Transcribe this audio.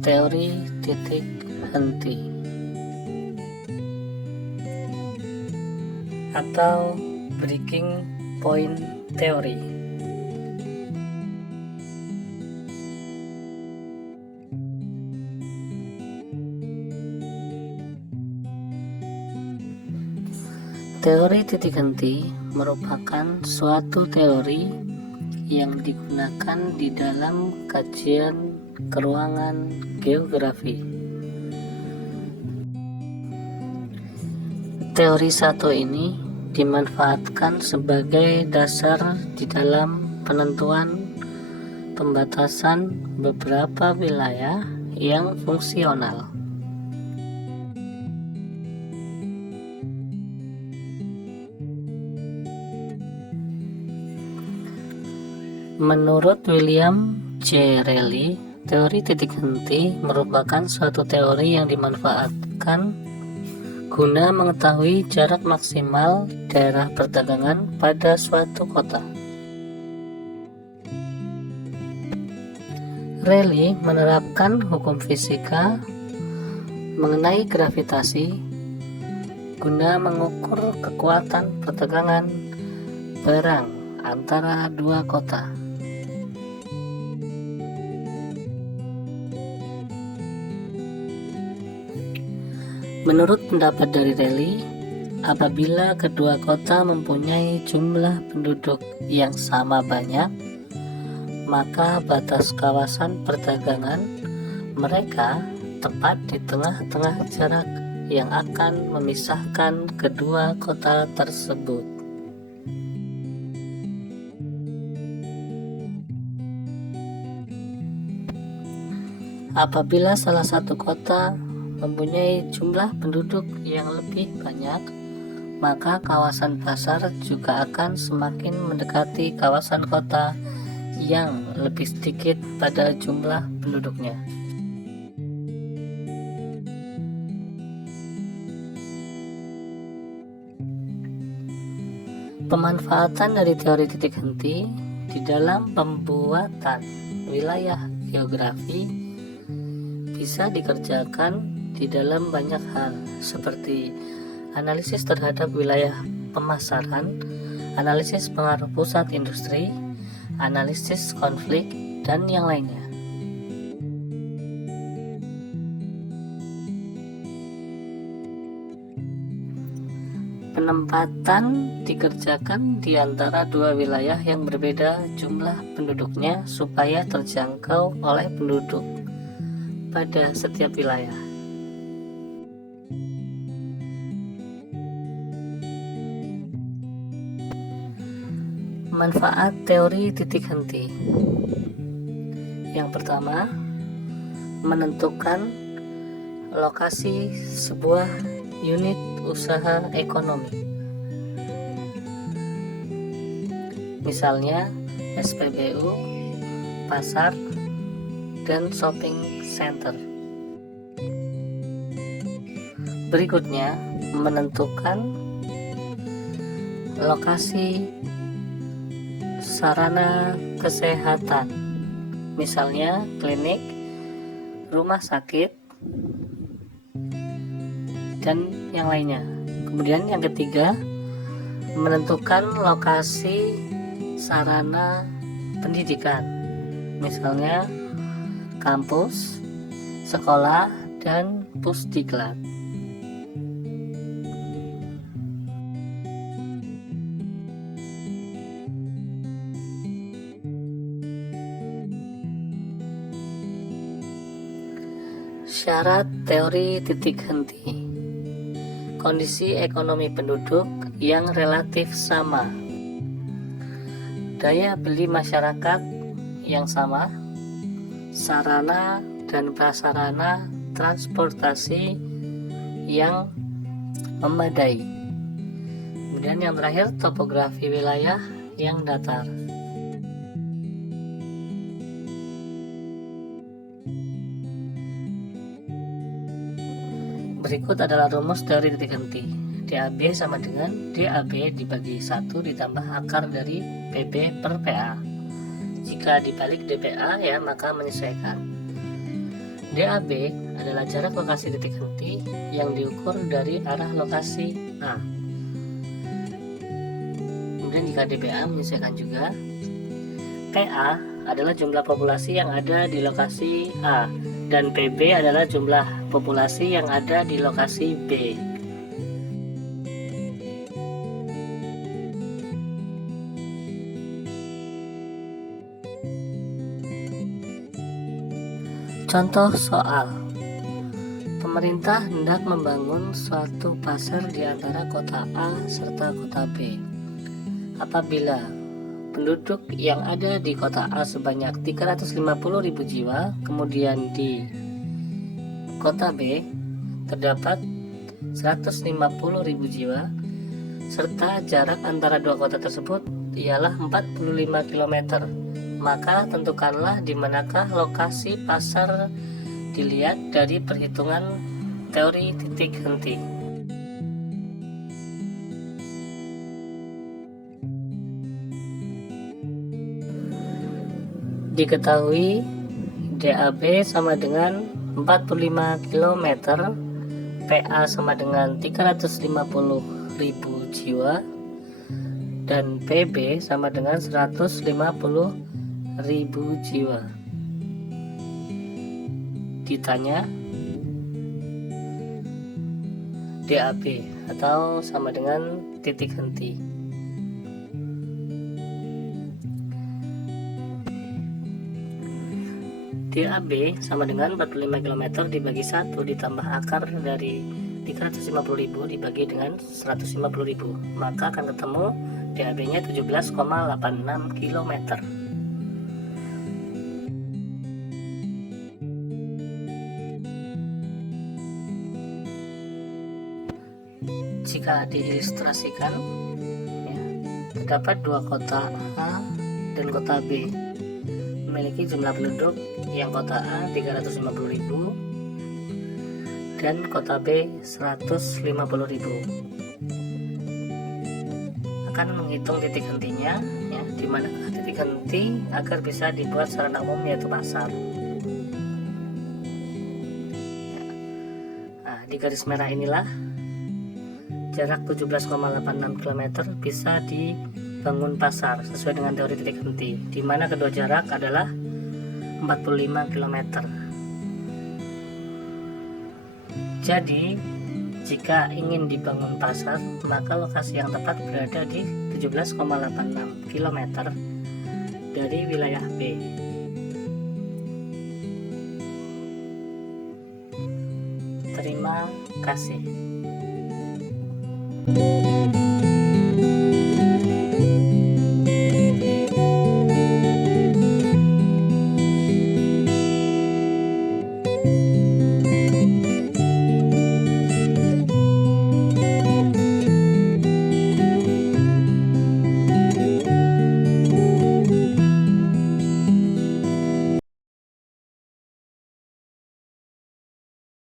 teori titik henti atau breaking point theory. Teori titik henti merupakan suatu teori yang digunakan di dalam kajian keruangan geografi. Teori satu ini dimanfaatkan sebagai dasar di dalam penentuan pembatasan beberapa wilayah yang fungsional. Menurut William J. Reilly, teori titik henti merupakan suatu teori yang dimanfaatkan guna mengetahui jarak maksimal daerah perdagangan pada suatu kota. Reilly menerapkan hukum fisika mengenai gravitasi guna mengukur kekuatan perdagangan barang antara dua kota. Menurut pendapat dari Reilly, apabila kedua kota mempunyai jumlah penduduk yang sama banyak, maka batas kawasan perdagangan mereka tepat di tengah-tengah jarak yang akan memisahkan kedua kota tersebut. Apabila salah satu kota mempunyai jumlah penduduk yang lebih banyak, maka kawasan pasar juga akan semakin mendekati kawasan kota yang lebih sedikit pada jumlah penduduknya. Pemanfaatan dari teori titik henti di dalam pembuatan wilayah geografi bisa dikerjakan di dalam banyak hal, seperti analisis terhadap wilayah pemasaran, analisis pengaruh pusat industri, analisis konflik, dan yang lainnya. Penempatan dikerjakan di antara dua wilayah yang berbeda jumlah penduduknya supaya terjangkau oleh penduduk pada setiap wilayah. Manfaat teori titik henti. Yang pertama, menentukan lokasi sebuah unit usaha ekonomi. Misalnya SPBU, pasar, dan shopping center. Berikutnya, menentukan lokasi sarana kesehatan, misalnya klinik, rumah sakit, dan yang lainnya. Kemudian yang ketiga, menentukan lokasi sarana pendidikan, misalnya kampus, sekolah, dan pusdiklat. Syarat teori titik henti. Kondisi ekonomi penduduk yang relatif sama, daya beli masyarakat yang sama, sarana dan prasarana transportasi yang memadai. Kemudian yang terakhir, topografi wilayah yang datar. Berikut adalah rumus teori titik henti. DAB sama dengan DAB dibagi 1 ditambah akar dari PB per PA. Jika dibalik DPA ya maka menyesuaikan. DAB adalah jarak lokasi titik henti yang diukur dari arah lokasi A. Kemudian jika DBA menyesuaikan juga. PA adalah jumlah populasi yang ada di lokasi A, dan PB adalah jumlah populasi yang ada di lokasi B. Contoh soal: pemerintah hendak membangun suatu pasar di antara kota A serta kota B. Apabila penduduk yang ada di kota A sebanyak 350.000 jiwa, kemudian di kota B terdapat 150.000 jiwa, serta jarak antara dua kota tersebut ialah 45 km, maka tentukanlah di manakah lokasi pasar dilihat dari perhitungan teori titik henti. Diketahui DAB sama dengan 45 km, PA sama dengan 350.000 jiwa, dan PB sama dengan 150.000 jiwa. Ditanya DAB atau sama dengan titik henti. DAB sama dengan 45 km dibagi 1 ditambah akar dari 350.000 dibagi dengan 150.000, maka akan ketemu DAB nya 17,86 km. Jika diilustrasikan, ya, terdapat dua kota A dan kota B memiliki jumlah penduduk yang kota A 350.000 dan kota B 150.000. Akan menghitung titik hentinya, ya, di mana titik henti agar bisa dibuat sarana umum yaitu pasar. Nah, di garis merah inilah jarak 17,86 km bisa dibangun pasar sesuai dengan teori titik henti, di mana kedua jarak adalah 45 km. Jadi, jika ingin dibangun pasar, maka lokasi yang tepat berada di 17,86 km dari wilayah B. Terima kasih.